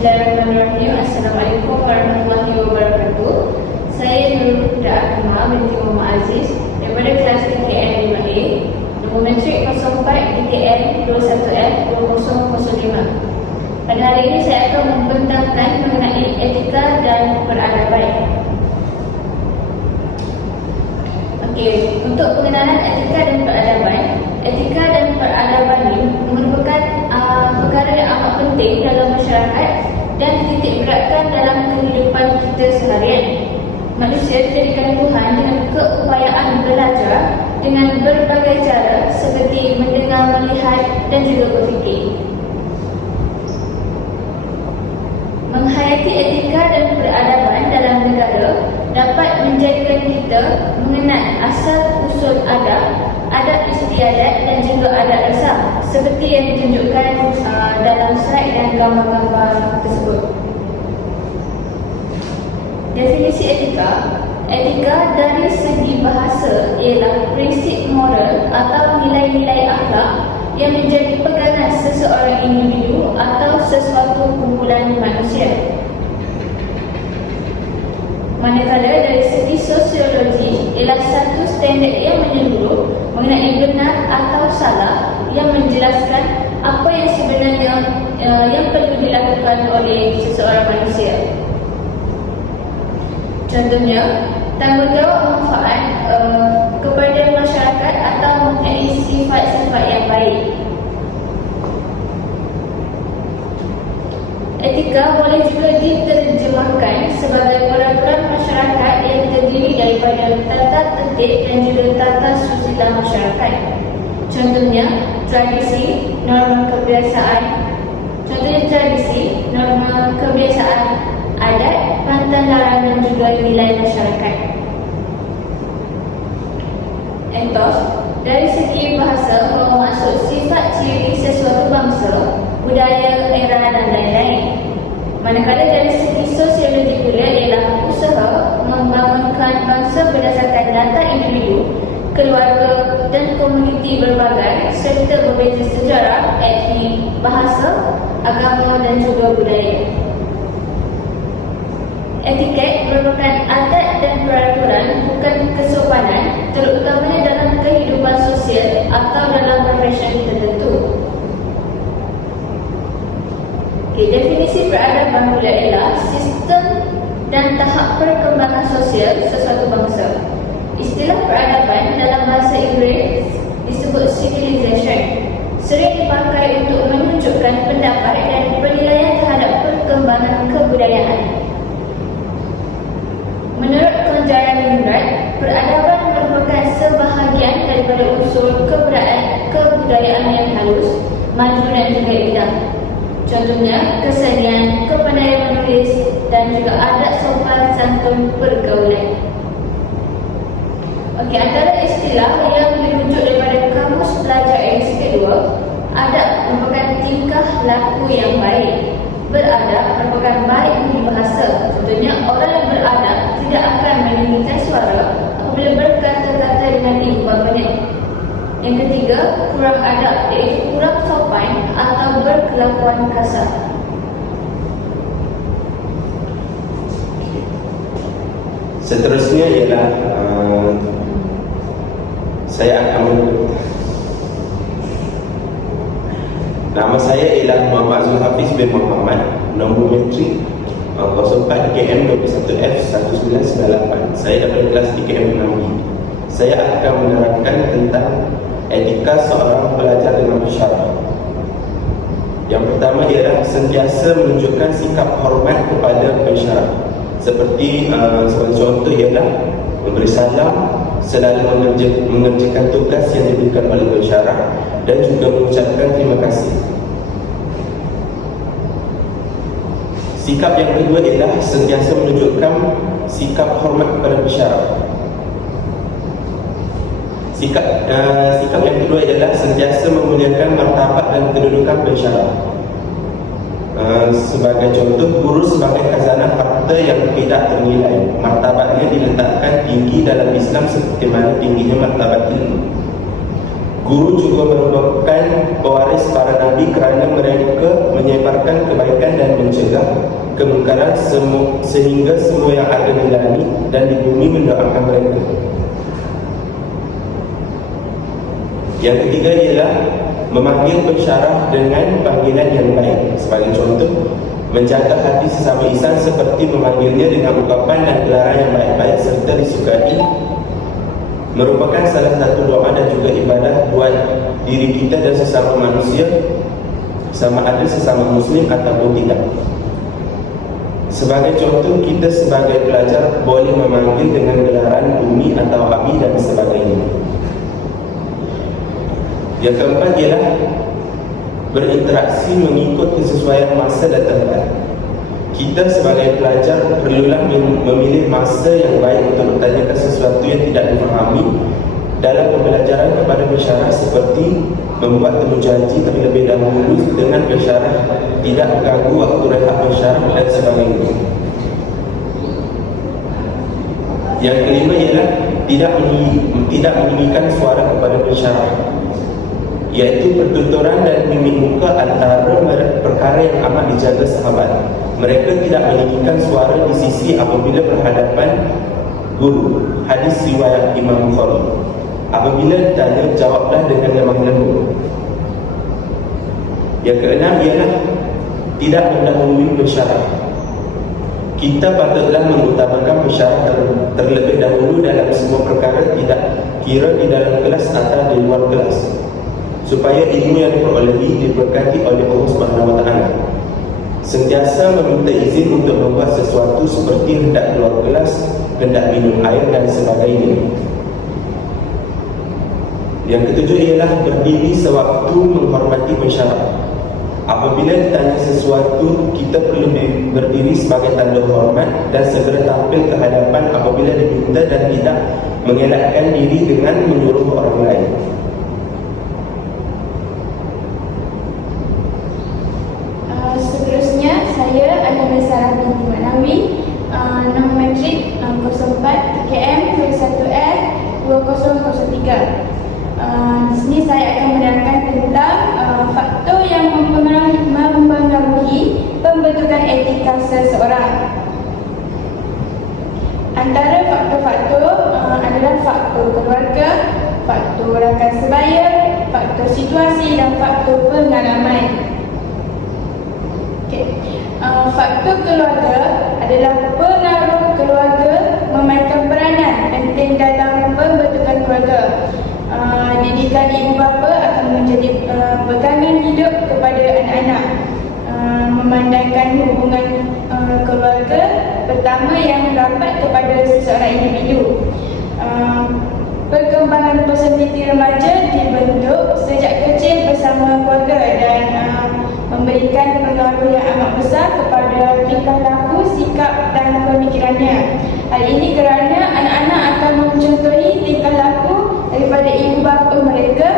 Bismillahirrahmanirrahim. Assalamualaikum warahmatullahi wabarakatuh. Saya Nurul Putra Akmal binti Muhammad Aziz daripada kelas TKN 5A, nombor matrik 04 DTN 21F 2005. Pada hari ini saya akan membentangkan mengenai etika dan peradaban. Untuk pengenalan etika dan peradaban. Etika dan peradaban ini merupakan perkara yang amat penting dalam masyarakat dan titik beratkan dalam kehidupan kita seharian. Manusia dijadikan Tuhan dengan keupayaan belajar dengan berbagai cara seperti mendengar, melihat dan juga berfikir. Menghayati etika dan peradaban dalam negara dapat menjadikan kita mengenal asal-usul adat istiadat dan juga adat dasar seperti yang ditunjukkan dalam slide dan gambar-gambar tersebut. Definisi etika. Etika dari segi bahasa ialah prinsip moral atau nilai-nilai akhlak yang menjadi pegangan seseorang individu atau sesuatu kumpulan manusia. Manakala dari segi sosiologi ialah satu standard yang menyeluruh mengenai benar atau salah yang menjelaskan apa yang sebenarnya yang perlu dilakukan oleh seseorang manusia. Contohnya, tanggungjawab manfaat kepada masyarakat atau mempunyai sifat-sifat yang baik. Etika boleh juga diterjemahkan sebagai peraturan masyarakat yang terdiri daripada tata tertib dan juga tata susila masyarakat. Contohnya, tradisi, norma kebiasaan. Norma kebiasaan adat, pantangan dan juga nilai masyarakat. Etos, dari segi bahasa bermaksud sifat ciri sesuatu bangsa, budaya, era dan lain-lain. Manakala dari segi sosiologi pula ialah usaha membangunkan bangsa berdasarkan data individu, keluarga dan komuniti berbagai serta berbeza sejarah, etnik, bahasa, agama dan juga budaya. Etiket merupakan adat dan peraturan, bukan kesopanan, terutamanya dalam kehidupan sosial atau dalam profesi tertentu. Definisi peradaban pula ialah sistem dan tahap perkembangan sosial sesuatu bangsa. Istilah peradaban dalam bahasa Inggeris disebut civilization, sering dipakai untuk menunjukkan pendapat dan penilaian terhadap perkembangan kebudayaan. Menurut Konjara Ningrat, peradaban merupakan sebahagian daripada unsur kebudayaan yang halus, maju dan juga indah. Contohnya, kesenian, kepandaian menulis dan juga adat sopan santun pergaulan. Antara istilah yang dirujuk daripada Kamus Pelajar edisi kedua, adab merupakan tingkah laku yang baik. Beradab merupakan baik budi bahasa. Contohnya, orang yang beradab tidak akan meninggikan suara apabila berkata-kata dengan ibu bapanya. Yang ketiga, kurang adab, iaitu kurang sopan atau berkelakuan kasar. Seterusnya ialah nama saya ialah Muhammad Azul Hafiz bin Muhammad, nombor matrik 04 KM 21F 1998. Saya daripada kelas TKM 6B. Saya akan menerangkan tentang etika seorang pelajar dengan pensyarah. Yang pertama ialah sentiasa menunjukkan sikap hormat kepada pensyarah. Seperti sebagai contoh ialah memberi salam, selalu mengerjakan tugas yang diberikan oleh pensyarah dan juga mengucapkan terima kasih. Sikap yang kedua ialah sentiasa menunjukkan sikap hormat kepada pensyarah. Sikap yang kedua adalah sentiasa memuliakan martabat dan kedudukan pensyarah. Sebagai contoh, guru sebagai khazanah harta yang tidak ternilai. Martabatnya diletakkan tinggi dalam Islam seperti mana tingginya martabat ilmu. Guru juga merupakan pewaris para nabi kerana mereka menyebarkan kebaikan dan mencegah kemungkaran sehingga semua yang ada di langit dan di bumi mendoakan mereka. Yang ketiga ialah memanggil pensyarah dengan panggilan yang baik. Sebagai contoh, menjaga hati sesama insan seperti memanggilnya dengan ungkapan dan gelaran yang baik-baik serta disukai merupakan salah satu doa dan juga ibadah buat diri kita dan sesama manusia, sama ada sesama muslim ataupun tidak. Sebagai contoh, kita sebagai pelajar boleh memanggil dengan gelaran Umi atau Abi dan sebagainya. Yang keempat ialah berinteraksi mengikut kesesuaian masa dan tempat. Kita sebagai pelajar perlulah memilih masa yang baik untuk bertanyakan sesuatu yang tidak difahami dalam pembelajaran kepada pensyarah, seperti membuat temu janji terlebih dahulu dengan pensyarah, tidak mengganggu waktu rehat pensyarah dan sebagainya. Yang kelima ialah tidak meninggikan suara kepada pensyarah, iaitu pertuturan dan mimik muka antara perkara yang amat dijaga sahabat. Mereka tidak meninggikan suara di sisi apabila berhadapan guru. Hadis riwayat Imam Bukhari. Apabila ditanya, jawablah dengan lemah lembut. Yang keenam ialah tidak mendahului pensyarah. Kita patutlah mengutamakan pensyarah terlebih dahulu dalam semua perkara, tidak kira di dalam kelas atau di luar kelas, supaya ilmu yang diperolehi diberkati oleh Allah Subhanahu Wa Taala. Sentiasa meminta izin untuk membuat sesuatu seperti hendak keluar kelas, hendak minum air dan sebagainya. Yang ketujuh ialah berdiri sewaktu menghormati pensyarah. Apabila ditanya sesuatu, kita perlu berdiri sebagai tanda hormat dan segera tampil ke hadapan apabila diminta dan tidak mengelakkan diri dengan menyuruh orang lain. Seterusnya, saya Alina Sarah binti Maknawi, nombor matrik 04 TKM 21F 2003. Di sini saya akan menerangkan tentang faktor yang mempengaruhi pembentukan etika seseorang. Antara faktor-faktor adalah faktor keluarga, faktor rakan sebaya, faktor situasi dan faktor pengalaman. Faktor keluarga adalah pengaruh keluarga memainkan peranan penting dalam pembentukan keluarga. Didikan ibu bapa akan menjadi pegangan hidup kepada anak-anak. Memandangkan hubungan keluarga pertama yang rapat kepada seseorang individu. Perkembangan personaliti remaja dibentuk sejak kecil bersama keluarga dan memberikan pengaruh yang amat besar kepada tingkah laku, sikap dan pemikirannya. Hal ini kerana anak-anak akan mencontohi tingkah laku daripada ibu bapa mereka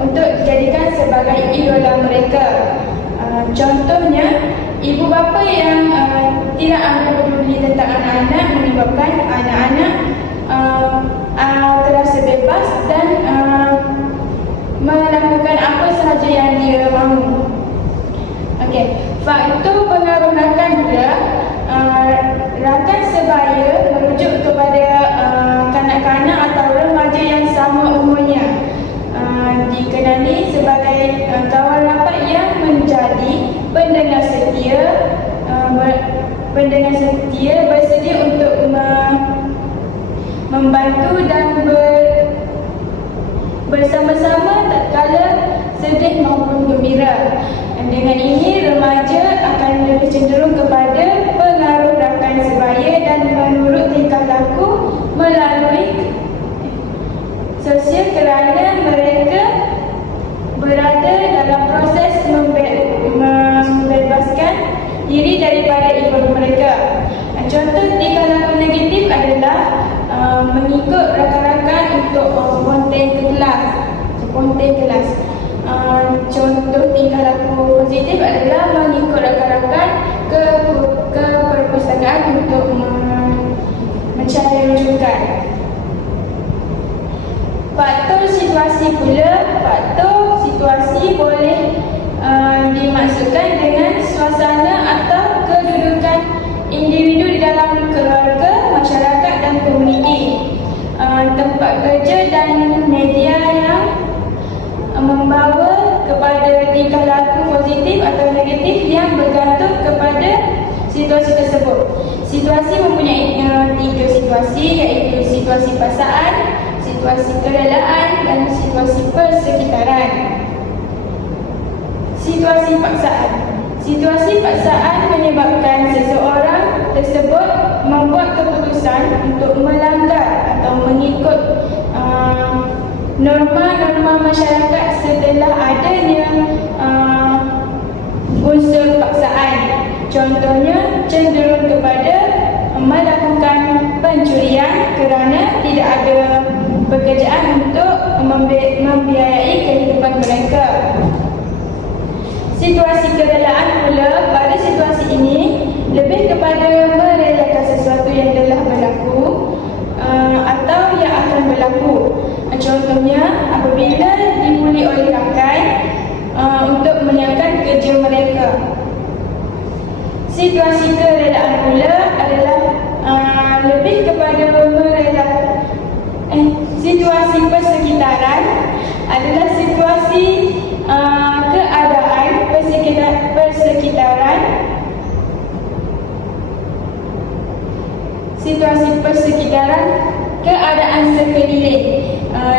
untuk dijadikan sebagai idola mereka. Contohnya, ibu bapa yang tidak ambil peduli tentang anak-anak menyebabkan anak-anak terasa bebas dan melakukan apa sahaja yang dia mahu. Faktor pengaruh rakan juga. Rakan sebaya merujuk kepada kanak-kanak atau remaja yang sama umurnya. Dikenali sebagai kawan rapat yang menjadi pendengar setia, bersedia untuk membantu dan bersama-sama tatkala sedih maupun gembira. Dengan ini, remaja akan lebih cenderung kepada pengaruh rakan sebaya dan menurut tingkah laku melalui sosial kerana mereka berada dalam proses membebaskan diri daripada ibu mereka. Contoh tingkah laku negatif adalah mengikut rakan-rakan untuk ponteng kelas. Contoh tingkah laku positif adalah mengikut rakan-rakan ke perpustakaan untuk mencari rujukan. Faktor situasi pula, faktor situasi boleh dimaksudkan dengan suasana atau kedudukan individu di dalam keluarga, masyarakat dan komuniti, tempat kerja dan media yang membawa kepada tingkah laku positif atau negatif yang bergantung kepada situasi tersebut. Situasi mempunyai 3 situasi, iaitu situasi paksaan, situasi kerelaan dan situasi persekitaran. Situasi paksaan. Situasi paksaan menyebabkan seseorang tersebut membuat keputusan untuk melanggar atau mengikut norma-norma masyarakat setelah adanya unsur paksaan. Contohnya, cenderung kepada melakukan pencurian kerana tidak ada pekerjaan untuk membiayai kehidupan mereka. Situasi kerelaan pula, pada situasi ini lebih kepada merelakan sesuatu yang telah berlaku atau yang akan berlaku. Contohnya, apabila dibuli oleh rakan untuk menyiapkan kerja mereka. Situasi kerelaan pula adalah lebih kepada merelakan. Situasi persekitaran adalah situasi keadaan persekitaran. Situasi persekitaran keadaan sekeliling,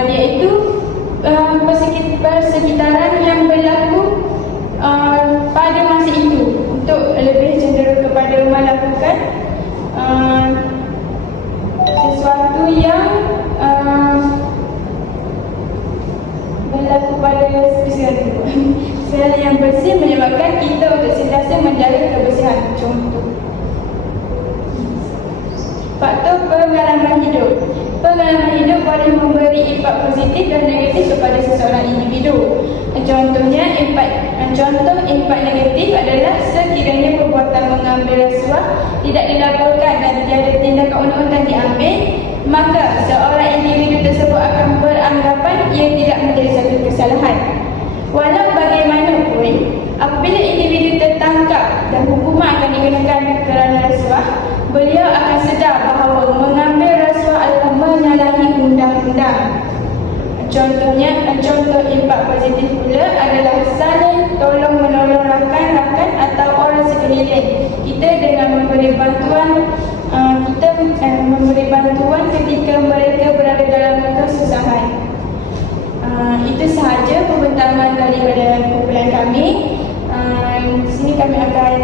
iaitu persekitaran yang berlaku pada masa itu untuk lebih cenderung kepada melakukan sesuatu yang berlaku pada sel yang bersih menyebabkan kita untuk sentiasa menjaga kebersihan. Contoh, faktor pengalaman hidup. Pengalaman hidup boleh memberi impak positif dan negatif kepada seseorang individu. Contohnya, impak negatif adalah sekiranya perbuatan mengambil rasuah tidak dilaporkan dan tiada tindakan undang-undang diambil, maka seorang individu tersebut akan beranggapan ia tidak menjadi satu kesalahan. Walau bagaimanapun, apabila individu tertangkap dan hukuman akan dikenakan kerana rasuah, beliau akan sedar bahawa mengambil rasuah adalah menyalahi undang-undang. Contoh impak positif pula adalah saling tolong-menolong rakan-rakan atau orang sekeliling kita dengan memberi bantuan ketika mereka berada dalam kesusahan. Itu sahaja pembentangan daripada kumpulan kami. Di sini kami akan